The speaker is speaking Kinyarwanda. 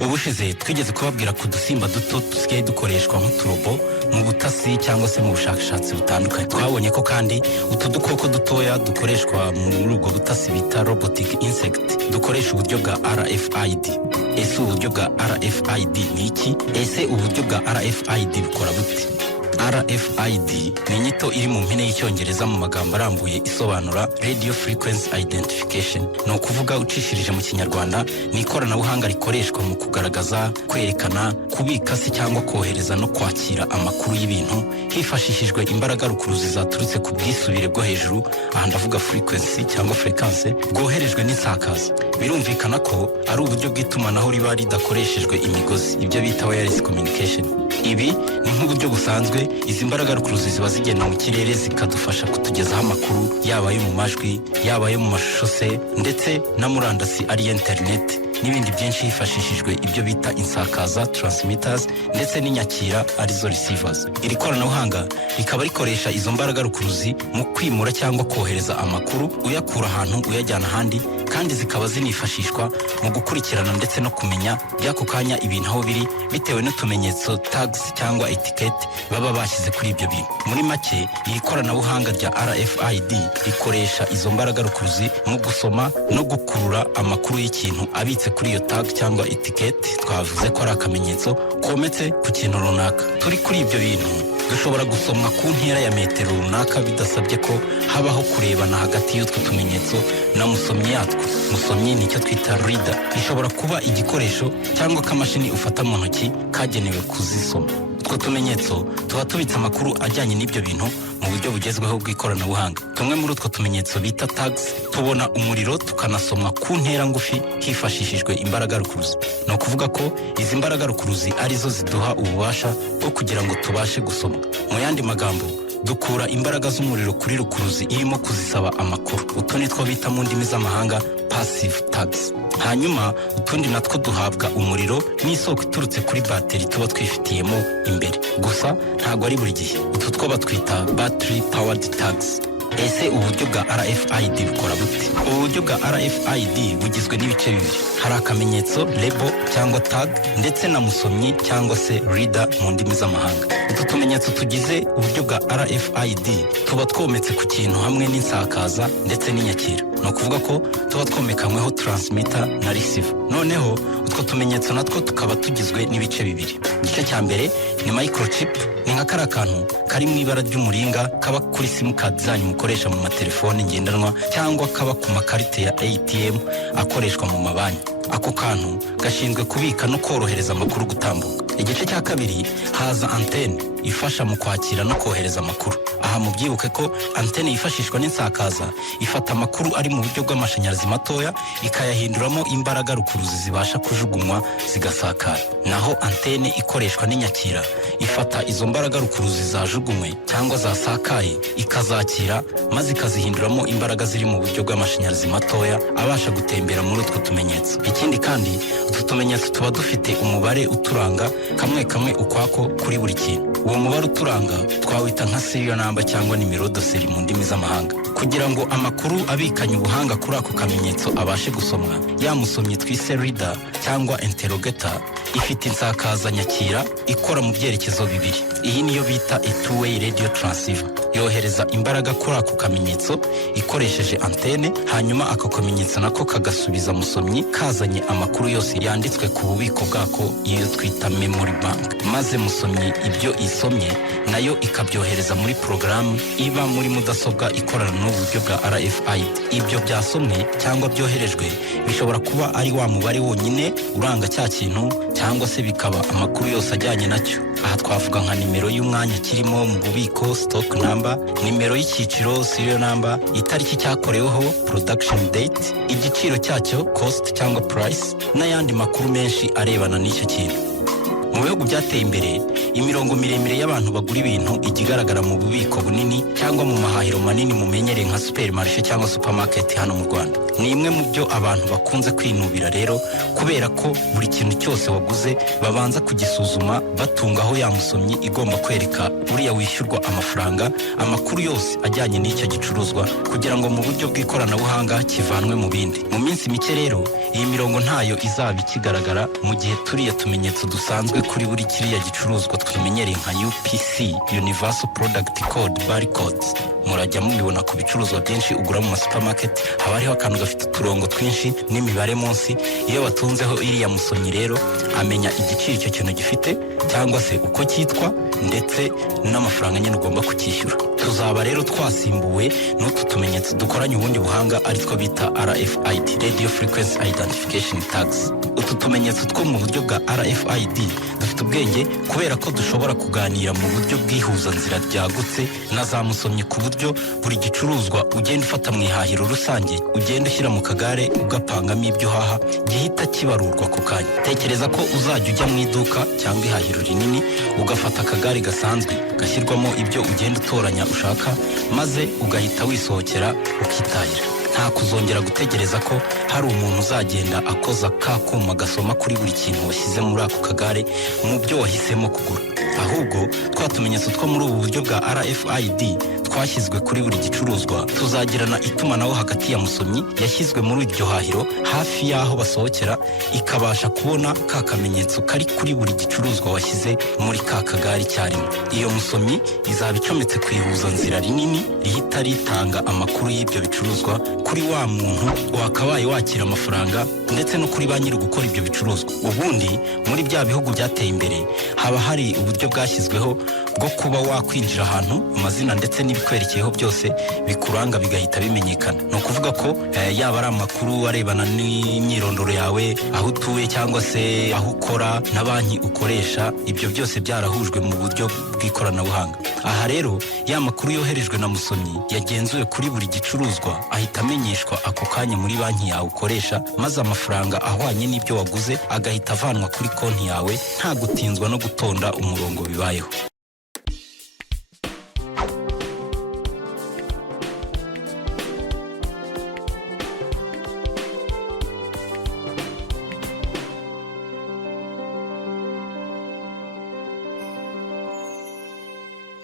ubushize twigeze kubabwira ku dusimba duto dusigaye dukoreshwa nk'uturobo mu butasi cyangwa se mu bushakashatsi butandukanye. Twabonye ko kandi utu dukoko dutoya dukoreshwa muri ubwo butasi bita robotic insect dukoresha uburyo bwa RFID. Ese uburyo bwa RFID ni iki? Ese uburyo bwa RFID bukora bute? RFID ni inyito iri mu mpine y'icyongereza mu magambo arambuye isobanura Radio Frequency Identification. Ni ukuvuga ucishirije mu kinyarwanda ni ikoranabuhanga rikoreshwa mu kugaragaza, kwerekana, kubika se cyangwa kohereza no kwakira amakuru y'ibintu hifashishijwe imbaraga rukuruzi zaturutse ku bwisubire bwo hejuru, aha ndavuga frequency cyangwa frequency, bwoherejwe n'insakaza. Birumvikana ko ari uburyo bw'itumanaho riba ridakoreshejwe imigozi, ibyo bita wireless communication. Ibi ni nk'uburyo busanzwe izi mbaraga rukuruzi ziba zigenda mu kirere zikadufasha kutugezaho amakuru, yaba ayo mu majwi, yaba ayo mu mashusho se, ndetse na murandasi ari internet n'ibindi byinshi hifashishijwe ibyo bita insakaza transmitters ndetse n'inyakira arizo receivers. Iri koranabuhanga rikaba rikoresha izo mbaraga rukuruzi mu kwimura cyangwa kohereza amakuru uyakura ahantu uyajyana ahandi, kandi zikaba zinifashishwa mu gukurikirana ndetse no kumenya by'ako kanya ibintu aho biri bitewe n'utumenyetso tags cyangwa etiquette baba bashyize kuri ibyo bintu. Muri make iri koranabuhanga rya RFID rikoresha izo mbaraga rukuruzi mu gusoma no gukurura amakuru y'ikintu abitse kuri iyo tag cyangwa etiquette twavuze ko ari akamenyetso kometse ku kintu runaka. Turi kuri ibyo bintu dushobora gusomwa ku ntera ya metero runaka bidasabye ko habaho kurebana hagati y'utwo tumenyetso na musomyi yatwo. Musomyi ni icyo twita reader, ishobora kuba igikoresho cyangwa kamashini ufata mu ntoki kagenewe kuzisoma. Utwo tumenyetso tuba tubitse amakuru ajyanye n'ibyo bintu mu buryo bugezweho bw'ikoranabuhanga. Tumwe muri utwo tumenyetso bita tags tubona umuriro tukanasomwa ku ntera ngufi hifashishijwe imbaraga rukuruzi. Ni ukuvuga ko izi mbaraga rukuruzi arizo ziduha ububasha bwo kugira ngo tubashe gusoma. Mu yandi magambo, dukura imbaraga z'umuriro kuri rukuruzi irimo kuzisaba amakuru. Utu ni two bita mu ndimi z'amahanga passive tags. Hanyuma utundi natwo duhabwa umuriro n'isoko iturutse kuri bateri tuba twifitiyemo imbere. Gusa ntago ari buri gihe. Utu two batwita battery powered tags. Ese uburyo bwa RFID bukora bute? Uburyo bwa RFID bugizwe n'ibice bibiri. Hari akamenyetso label cyangwa tag ndetse na musomyi cyangwa se reader mu ndimi z'amahanga. Utu tumenyetso tugize uburyo bwa RFID tuba twometse ku kintu hamwe n'insakaza ndetse n'inyakira. Ni ukuvuga ko tuba twomekanyweho transmitter na receiver. Noneho utwo tumenyetso natwo tukaba tugizwe n'ibice bibiri. Igice cya mbere ni microchip, ni nka kara kantu kari mu ibara ry'umuringa kaba kuri sim card zanyu mukoresha mu matelefone ngendanwa cyangwa kaba ku makarite ya ATM akoreshwa mu mabanki. Ako kantu gashinzwe kubika no korohereza amakuru gutambuka. Igice cya kabiri haza antenne ifasha mu kwakira no kohereza amakuru. Aha mubyibuke ko antenne yifashishwa n'insakaza ifata amakuru ari mu buryo bw'amashanyarazi matoya ikayahinduramo imbaraga rukuruzi zibasha kujugunywa zigasakara. Naho antenne ikoreshwa n'inyakira ifata izo mbaraga rukuruzi zajugunywe cyangwa zasakaye ikazakira maze ikazihinduramo imbaraga ziri mu buryo bw'amashanyarazi matoya abasha gutembera muri utwo tumenyetso. Ikindi kandi utu tumenyetso tuba dufite umubare uturanga kamwe kamwe ukwako kuri buri kintu. Uwo mubare uturanga twawita nka serial number cyangwa nimero doseri mu ndimi z'amahanga. Kugira ngo amakuru abikanye ubuhanga kuri ako kamenyetso abashe gusomwa, yamusomye twise reader cyangwa interrogator ifite insakaza nyakira ikora mu byerekezo bibiri. Iyi niyo bita a two-way radio transceiver. Yohereza imbaraga kuri ako kamenyetso ikoresheje antenne, hanyuma ako kamenyetso nako kagasubiza musomyi kazanye amakuru yose yanditswe ku bubiko bwako iyo twita memory bank. Maze musomyi ibyo isomye nayo ikabyohereza muri porogaramu iba muri mudasobwa ikorana n'uburyo bwa RFID. Ibyo byasomwe cyangwa byoherejwe bishobora kuba ari wa mubare wonyine uranga cya kintu cyangwa se bikaba amakuru yose ajyanye nacyo. Aha twavuga nka nimero y'umwanya kirimo mu bubiko stock number, nimero y'icyiciro serial number, itariki cyakoreweho production date, igiciro cyacyo cost cyangwa price n'ayandi makuru menshi arebana n'icyo kintu. Mu mu bihugu byateye imbere imirongo miremire y'abantu bagura ibintu ikigaragara mu bubiko bunini cyangwa mu mahahiro manini mumenyereye nka supermarché cyangwa supermarket hano mu Rwanda. Ni imwe mu byo abantu bakunze kwinubira rero kubera ko buri kintu cyose waguze babanza kugisuzuma batungaho ya musomyi igomba kwereka buriya wishyurwa amafaranga amakuru yose ajyanye n'icyo gicuruzwa kugira ngo mu buryo bw'ikoranabuhanga kivanwe mu bindi. Mu minsi mike rero iyi mirongo ntayo izaba ikigaragara mu gihe turiya tumenyetso dusanzwe kuri buri kiriya gicuruzwa tumenyereye nka UPC, Universal Product Code Barcodes. Murajya mubibona ku bicuruzwa byinshi ugura mu supermarket, haba hariho akantu gafite uturongo twinshi n'imibare munsi. Iyo batunzeho iriya musomyi rero amenya igiciro icyo kintu gifite cyangwa se uko cyitwa ndetse n'amafaranga nyine ugomba kukishyura. Tuzaba rero twasimbuwe n'utu tumenyetso dukoranye ubundi buhanga aritwo bita RFID, Radio Frequency Identification Tags. Utu tumenyetso two mu buryo bwa RFID dufite ubwenge kubera ko dushobora kuganira mu buryo bw'ihuzanzira ryagutse na za musomyi ku buryo buri gicuruzwa ugenda ufata mu ihahiro rusange ugenda ushyira mu kagare ugapangamo ibyo uhaha gihita kibarurwa ku kanya. Tekereza ko uzajya ujya mu iduka cyangwa ihahiro rinini ugafata akagare gasanzwe gashyirwamo ibyo ugenda utoranya ushaka maze ugahita wisohokera ukitahira. Nta kuzongera gutegereza ko hari umuntu uzagenda akoza ka kuma gasoma kuri buri kintu washyize muri ako kagare mu byo wahisemo kugura. Ahubwo twatumenyetso two muri ubu buryo bwa RFID twashyizwe kuri buri gicuruzwa tuzagirana itumanaho hagati ya musomyi yashyizwe muri iryo hahiro hafi y'aho basohokera ikabasha kubona ka kamenyetso kari kuri buri gicuruzwa washyize muri ka kagari cyarimo. Iyo musomyi izaba icometse ku ihuzanzira rinini rihita ritanga amakuru y'ibyo bicuruzwa kuri wa muntu wakabaye wakira amafaranga ndetse no kuri ba nyiri gukora ibyo bicuruzwa. Ubundi muri bya bihugu byateye imbere haba hari uburyo bwashyizweho bwo kuba wakwinjira ahantu amazina ndetse n'ibikwerekeyeho byose bikuranga bigahita bimenyekana. No kuvuga ko yaba ari amakuru arebana n'imyirondoro yawe, aho utuye cyangwa se aho ukora na banki ukoresha, ibyo byose byarahujwe mu buryo bw'ikoranabuhanga. Aha rero ya makuru yoherejwe na musomyi yagenzuwe kuri buri gicuruzwa ahita amenyeshwa ako kanya muri banki yawe ukoresha maze amafaranga ahwanye n'ibyo waguze agahita avanwa kuri konti yawe nta gutinzwa no gutonda umurongo bibayeho.